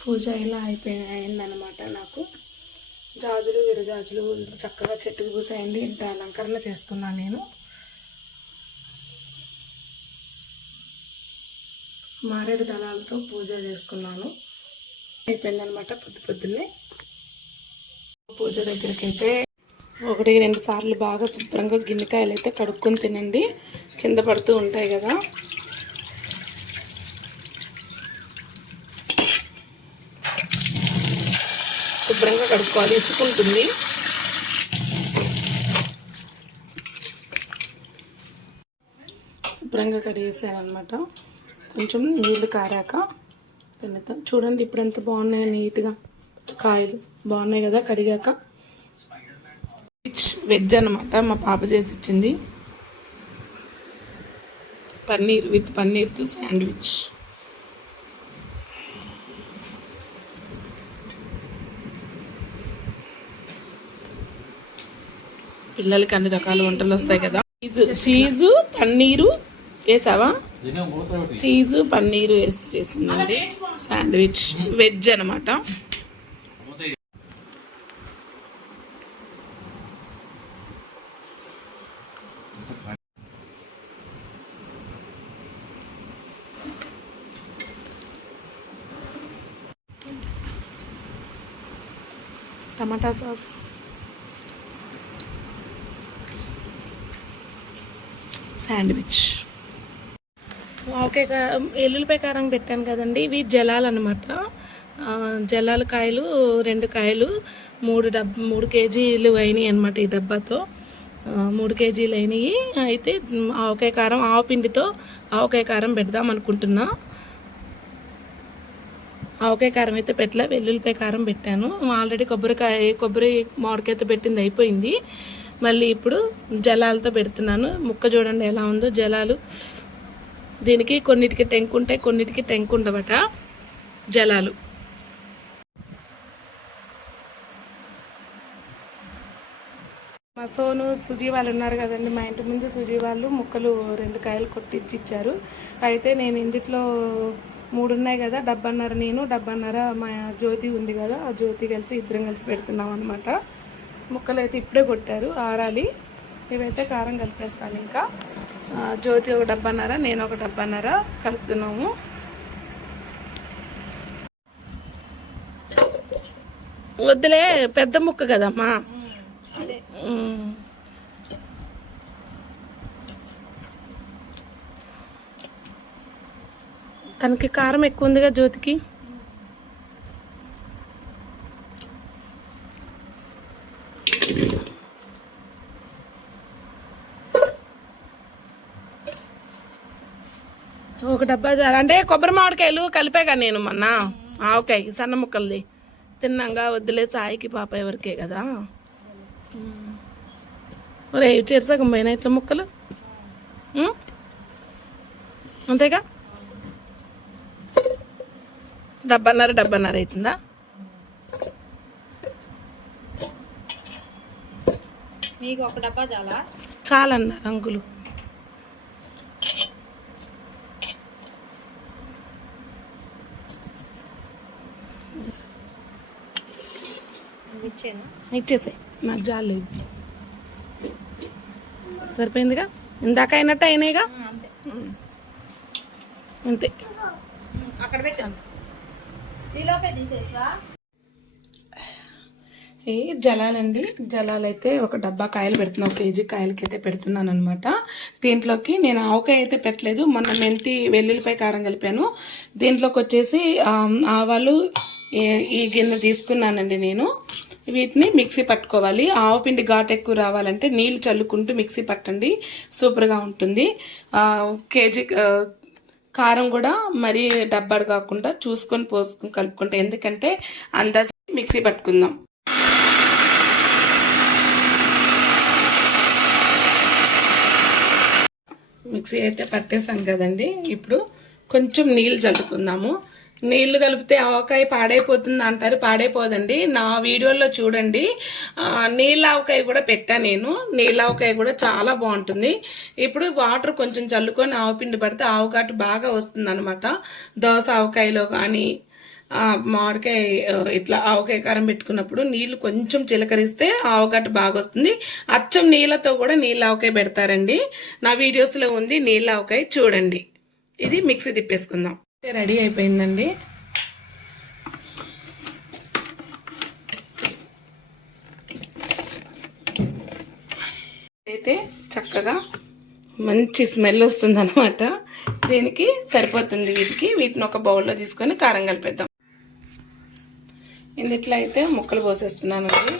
పూజ ఇలా అయిపోయి అయిందనమాట నాకు. జాజులు విరజాజులు చక్కగా చెట్టుకు పూసాయండి ఇంత అలంకరణ చేసుకున్నాను నేను. మారేడు దళాలతో పూజ చేసుకున్నాను. అయిపోయిందనమాట పొద్దు పొద్దున్నే. పూజ దగ్గరికి అయితే ఒకటి రెండు సార్లు బాగా శుభ్రంగా గిన్నెకాయలు అయితే కడుక్కొని తినండి. కింద పడుతూ ఉంటాయి కదా శుభ్రంగా కడుక్కోవాలి ఇసుకుంటుంది శుభ్రంగా కడిగేసాను అనమాట కొంచెం నీళ్ళు కారాక తిన్నుతాం చూడండి ఇప్పుడు ఎంత బాగున్నాయి నీట్గా. కాయలు బాగున్నాయి కదా కడిగాక. వెజ్ అనమాట మా పాప చేసి ఇచ్చింది పన్నీర్ విత్ పన్నీర్తో శాండ్విచ్ పిల్లలకి అన్ని రకాల వంటలు వస్తాయి కదా. చీజు చీజు పన్నీరు వేసావా? చీజు పన్నీరు వేసి చేసిందండి. శాండ్విచ్ వెజ్ అనమాట టమాటా సాస్. శాండ్విచ్. ఓకే ఎల్లుల్లిపాయ కారం పెట్టాను కదండి ఇవి జలాలు అనమాట జలాల కాయలు రెండు కాయలు మూడు డబ్ మూడు కేజీలు అయినాయి అనమాట ఈ డబ్బాతో. మూడు కేజీలు అయినాయి. అయితే ఆవకాయ కారం ఆవు పిండితో ఆవకాయ కారం పెడదాం అనుకుంటున్నా. ఆవకాయ కారం అయితే పెట్టలే వెల్లుల్లిపాయ కారం పెట్టాను. ఆల్రెడీ కొబ్బరికాయ కొబ్బరి మామిడికాయతో పెట్టింది అయిపోయింది. మళ్ళీ ఇప్పుడు జలాలతో పెడుతున్నాను. ముక్క చూడండి ఎలా ఉందో జలాలు. దీనికి కొన్నిటికి టెంకు ఉంటాయి కొన్నిటికి టెంకు ఉండవట జలాలు. మా సోను సుజీ వాళ్ళు ఉన్నారు కదండి. మా ఇంటి ముందు సుజీ వాళ్ళు ముక్కలు రెండు కాయలు కొట్టించి ఇచ్చారు. అయితే నేను ఇందుట్లో మూడు ఉన్నాయి కదా డబ్బన్నర నేను డబ్బన్నర మా జ్యోతి ఉంది కదా ఆ జ్యోతి కలిసి ఇద్దరం కలిసి పెడుతున్నాం అనమాట ముక్కలు అయితే ఇప్పుడే కొట్టారు ఆరాలి. ఇవైతే కారం కలిపేస్తాను ఇంకా. జ్యోతి ఒక డబ్బన్నర నేను ఒక డబ్బన్నర కలుపుతున్నాము. వద్దులే పెద్ద ముక్క కదమ్మా. తనకి కారం ఎక్కువ ఉందిగా జ్యోతికి. ఒక డబ్బా చాలు. అంటే కొబ్బరి మామిడికాయలు కలిపాగా నేను మొన్న. ఆవకాయ సన్న ముక్కలది. తిన్నాగా వద్దులే సాయికి పాప ఎవరికే కదా. ఒరే చేరుసగం పోయినా ఇట్లా ముక్కలు? అంతేగా? డబ్బన్నర డబ్బన్నర అవుతుందా మీకు ఒక డబ్బా చాలా? చాలన్న రంగులు. ఇచ్చేసాయి నాకు జాలేదు. సరిపోయిందిగా? ఇందాక అయినట్టు అయినాయిగా? అంతే. అక్కడ పెట్టాను. ఈ జలాలండి. జలాలు అయితే ఒక డబ్బా కాయలు పెడుతున్నా ఒక కేజీ కాయలకి అయితే పెడుతున్నాను అనమాట దీంట్లోకి నేను ఆవకాయ అయితే పెట్టలేదు. మొన్న మెంతి వెల్లుల్లిపాయ కారం కలిపాను. దీంట్లోకి వచ్చేసి ఆవాలు ఈ- గిన్నె తీసుకున్నానండి నేను. వీటిని మిక్సీ పట్టుకోవాలి. ఆవు పిండి ఘాటు ఎక్కువ రావాలంటే నీళ్ళు చల్లుకుంటూ మిక్సీ పట్టండి. సూపర్గా ఉంటుంది. కేజీ కారం కూడా మరీ డబ్బాడు కాకుండా చూసుకొని పోసుకొని కలుపుకుంటే ఎందుకంటే అందాజ మిక్సీ పట్టుకుందాం. మిక్సీ అయితే పట్టేసాం కదండి. ఇప్పుడు కొంచెం నీళ్ళు చల్లుకుందాము. నీళ్ళు కలిపితే ఆవకాయ పాడైపోతుంది అంటారు పాడైపోదండి. నా వీడియోలో చూడండి. నీళ్ళ ఆవకాయ కూడా పెట్టా నేను. నీళ్ళ ఆవకాయ కూడా చాలా బాగుంటుంది. ఇప్పుడు వాటర్ కొంచెం చల్లుకొని ఆవపిండి పడితే ఆవకాటు బాగా వస్తుంది అనమాట దోస ఆవకాయలో కానీ మామిడికాయ ఇట్లా ఆవకాయ కారం పెట్టుకున్నప్పుడు నీళ్ళు కొంచెం చిలకరిస్తే ఆవగట్ట బాగా వస్తుంది. అచ్చం నీళ్ళతో కూడా నీళ్ళ ఆవకాయ పెడతారండి. నా వీడియోస్లో ఉంది నీళ్ళ ఆవకాయ చూడండి. ఇది మిక్సీ తిప్పేసుకుందాం. రెడీ అయిపోయిందండి. అయితే చక్కగా మంచి స్మెల్ వస్తుంది అనమాట దీనికి సరిపోతుంది వీటికి. వీటిని ఒక బౌల్లో తీసుకొని కారం కలిపేద్దాం. ఇందుట్లో అయితే ముక్కలు పోసేస్తున్నానండి.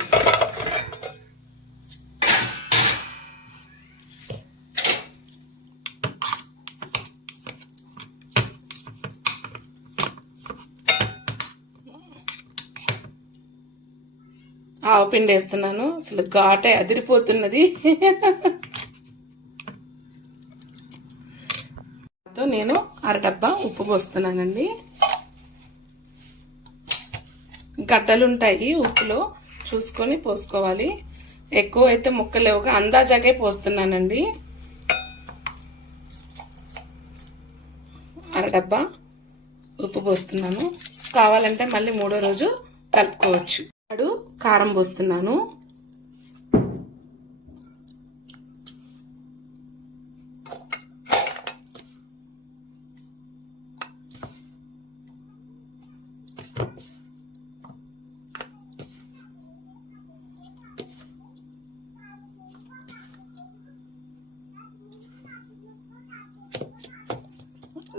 ఆవపిండి వేస్తున్నాను. అసలు ఘాటే అదిరిపోతున్నది. నేను అర డబ్బా ఉప్పు పోస్తున్నానండి. గడ్డలుంటాయి ఉప్పులో చూసుకొని పోసుకోవాలి. ఎక్కువ అయితే ముక్కలేవుగా అందాజాగే పోస్తున్నానండి. అర డబ్బా ఉప్పు పోస్తున్నాను. కావాలంటే మళ్ళీ మూడో రోజు కలుపుకోవచ్చు. అడు కారం పోస్తున్నాను.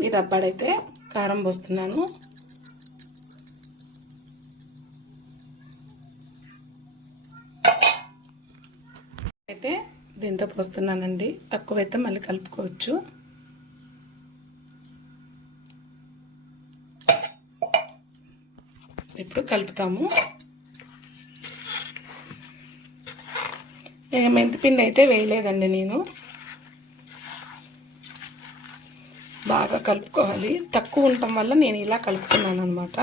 ఈ డబ్బాడైతే కారం పోస్తున్నాను అయితే దీంతో పోస్తున్నానండి తక్కువైతే మళ్ళీ కలుపుకోవచ్చు. ఇప్పుడు కలుపుతాము. ఏ మెంతిపిండి అయితే వేయలేదండి నేను. బాగా కలుపుకోవాలి. తక్కువ ఉండటం వల్ల నేను ఇలా కలుపుతున్నాను అనమాట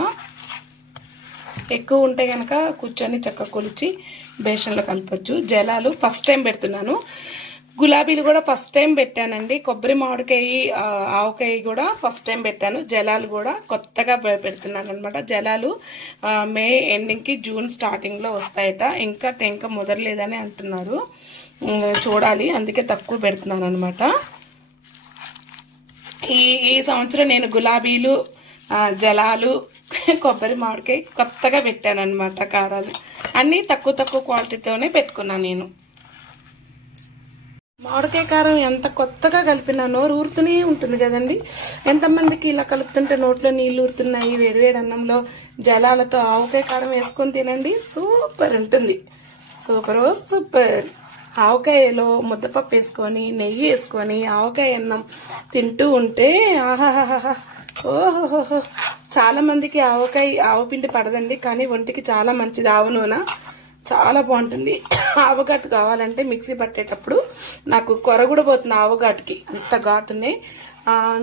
ఎక్కువ ఉంటే కనుక కూర్చొని చక్క కొలిచి బేషన్లో కలపచ్చు. జలాలు ఫస్ట్ టైం పెడుతున్నాను. గులాబీలు కూడా ఫస్ట్ టైం పెట్టానండి. కొబ్బరి మామిడికాయ ఆ, ఆవకాయ కూడా ఫస్ట్ టైం పెట్టాను. జలాలు కూడా కొత్తగా పెడుతున్నాను అనమాట జలాలు మే ఎండింగ్కి జూన్ స్టార్టింగ్లో వస్తాయట. ఇంకా టెంక ముదరలేదని అంటున్నారు. చూడాలి. అందుకే తక్కువ పెడుతున్నాను అనమాట ఈ ఈ సంవత్సరం నేను గులాబీలు జలాలు కొబ్బరి మామిడికాయ కొత్తగా పెట్టాను అనమాట కారాలు. అన్నీ తక్కువ తక్కువ క్వాలిటీతోనే పెట్టుకున్నాను నేను. మామిడికాయ కారం ఎంత కొత్తగా కలిపినా నోరు ఊరుతూనే ఉంటుంది కదండి. ఎంతమందికి ఇలా కలుపుతుంటే నోట్లో నీళ్ళు ఊరుతున్నాయి వేడివేడి అన్నంలో జలాలతో ఆవకాయ కారం వేసుకొని తినండి. సూపర్ ఉంటుంది. Super oh super. ఆవకాయలో ముద్దపప్పు వేసుకొని నెయ్యి వేసుకొని ఆవకాయ అన్నం తింటూ ఉంటే ఆహాహాహా ఓహోహో చాలా మందికి ఆవకాయ ఆవపిండి పడదండి కానీ ఒంటికి చాలా మంచిది. ఆవ నూనె చాలా బాగుంటుంది. ఆవఘాటు కావాలంటే మిక్సీ పట్టేటప్పుడు నాకు కొర కూడా పోతుంది ఆవఘాటుకి. అంత ఘాటునే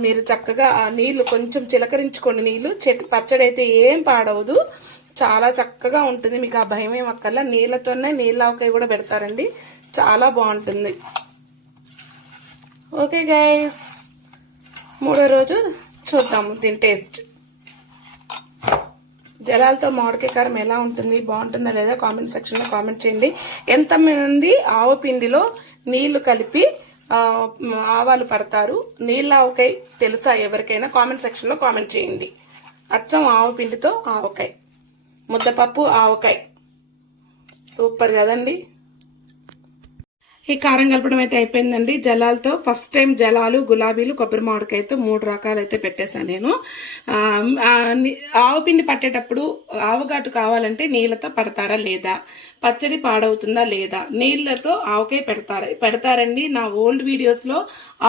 మీరు చక్కగా ఆ నీళ్ళు కొంచెం చిలకరించుకోండి నీళ్ళు. చెట్టు పచ్చడి అయితే ఏం పాడవదు. చాలా చక్కగా ఉంటుంది. మీకు ఆ భయం ఏం అక్కర్లా. నీళ్ళతోనే నీళ్ళ ఆవకాయ కూడా పెడతారండి. చాలా బాగుంటుంది. Okay guys. మూడో రోజు చూద్దాము దీని టేస్ట్. జలాలతో మామిడికాయ కారం ఎలా ఉంటుంది బాగుంటుందా లేదా కామెంట్ సెక్షన్లో కామెంట్ చేయండి. ఎంతమంది ఆవు పిండిలో నీళ్ళు కలిపి ఆవాలు పడతారు? నీళ్ళ ఆవకాయ తెలుసా ఎవరికైనా? కామెంట్ సెక్షన్లో కామెంట్ చేయండి. అచ్చం ఆవు పిండితో ఆవకాయ. ముద్దపప్పు ఆవకాయ. సూపర్ కదండి. ఈ కారం కలపడం అయితే అయిపోయిందండి. జలాలతో ఫస్ట్ టైం జలాలు గులాబీలు కొబ్బరి మామిడికాయతో మూడు రకాలు అయితే పెట్టేశాను నేను. ఆవు పిండి పట్టేటప్పుడు ఆవగాటు కావాలంటే నీళ్ళతో పడతారా లేదా? పచ్చడి పాడవుతుందా లేదా? నీళ్ళతో ఆవకాయ పెడతారు? పెడతారండి. నా ఓల్డ్ వీడియోస్లో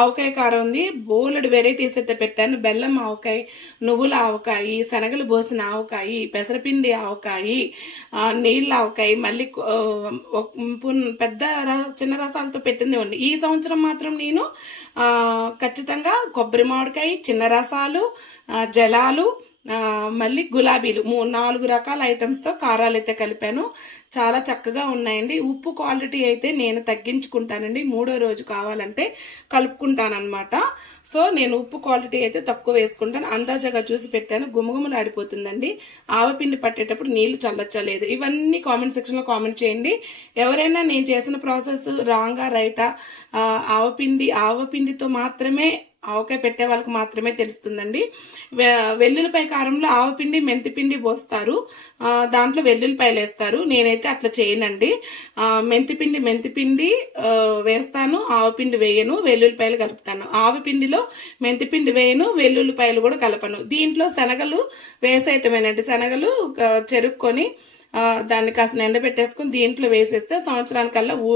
ఆవకాయ కారం ఉంది. బోలెడు వెరైటీస్ అయితే పెట్టాను. బెల్లం ఆవకాయ నువ్వుల ఆవకాయ శనగలు పోసిన ఆవకాయ పెసరపిండి ఆవకాయ నీళ్ళ ఆవకాయ మళ్ళీ ఒక పెద్ద చిన్న రసాలతో పెట్టింది ఉంది ఈ సంవత్సరం మాత్రం నేను ఖచ్చితంగా కొబ్బరి మామిడికాయ చిన్న రసాలు జలాలు మళ్ళీ గులాబీలు. మూ నాలుగు రకాల ఐటమ్స్తో కారాలు అయితే కలిపాను. చాలా చక్కగా ఉన్నాయండి. ఉప్పు క్వాలిటీ అయితే నేను తగ్గించుకుంటానండి. మూడో రోజు కావాలంటే కలుపుకుంటానమాట సో నేను ఉప్పు క్వాలిటీ అయితే తక్కువ వేసుకుంటాను. అందాజగా చూసి పెట్టాను. గుమగుమలాడిపోతుందండి. ఆవపిండి పట్టేటప్పుడు నీళ్ళు చల్లచ్చలేదు ఇవన్నీ కామెంట్ సెక్షన్లో కామెంట్ చేయండి. ఎవరైనా నేను చేసిన ప్రాసెస్ రాంగా రైటా ఆవపిండి ఆవపిండితో మాత్రమే ఆవకాయ పెట్టే వాళ్ళకి మాత్రమే తెలుస్తుందండి. వెల్లుల్లిపాయ కారంలో ఆవపిండి మెంతిపిండి పోస్తారు. దాంట్లో వెల్లుల్లిపాయలు వేస్తారు. నేనైతే అట్లా చేయనండి. మెంతిపిండి మెంతిపిండి వేస్తాను. ఆవపిండి వేయను వెల్లుల్లిపాయలు కలుపుతాను. ఆవపిండిలో మెంతిపిండి వేయను వెల్లుల్లిపాయలు కూడా కలపను. దీంట్లో శనగలు వేసేయటమేనండి. శనగలు చెరుక్కొని దాన్ని కాస్త ఎండబెట్టేసుకుని దీంట్లో వేసేస్తే సంవత్సరానికల్లా ఊ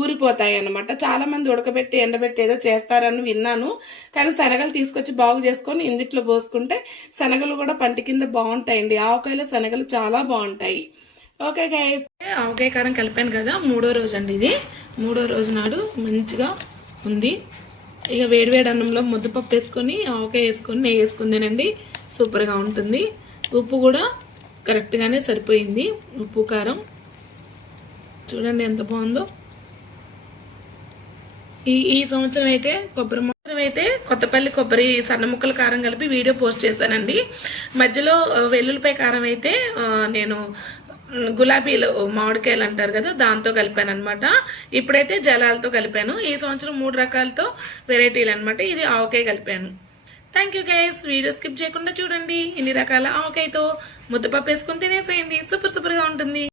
ఊరిపోతాయి అనమాట చాలా మంది ఉడకబెట్టి ఎండబెట్టి ఏదో చేస్తారని విన్నాను. కానీ శనగలు తీసుకొచ్చి బాగు చేసుకొని ఇందిట్లో పోసుకుంటే శనగలు కూడా పంట కింద బాగుంటాయండి. ఆవకాయల శనగలు చాలా బాగుంటాయి. Okay guys. ఆవకాయ కారం కలిపాను కదా. మూడో రోజు అండి ఇది. మూడో రోజు నాడు మంచిగా ఉంది. ఇక వేడివేడి అన్నంలో ముద్దపప్పు వేసుకొని ఆవకాయ వేసుకొని నెయ్యి వేసుకుందేనండి. సూపర్గా ఉంటుంది. ఉప్పు కూడా కరెక్ట్గానే సరిపోయింది ఉప్పు కారం. చూడండి ఎంత బాగుందో. ఈ ఈ సంవత్సరం అయితే కొబ్బరి సంవత్సరం అయితే కొత్తపల్లి కొబ్బరి సన్న ముక్కల కారం కలిపి వీడియో పోస్ట్ చేశానండి. మధ్యలో వెల్లుల్లిపాయ కారం అయితే నేను గులాబీలు మామిడికాయలు అంటారు కదా దాంతో కలిపాను అనమాట ఇప్పుడైతే జలాలతో కలిపాను. ఈ సంవత్సరం మూడు రకాలతో వెరైటీలు అనమాట ఇది ఆవకాయ కలిపాను. Thank you guys video skip చేయకుండా చూడండి. ఇన్ని రకాల ఆవకాయతో ముద్దపప్పు వేసుకుని తినేసేయండి. సూపర్ సూపర్గా ఉంటుంది.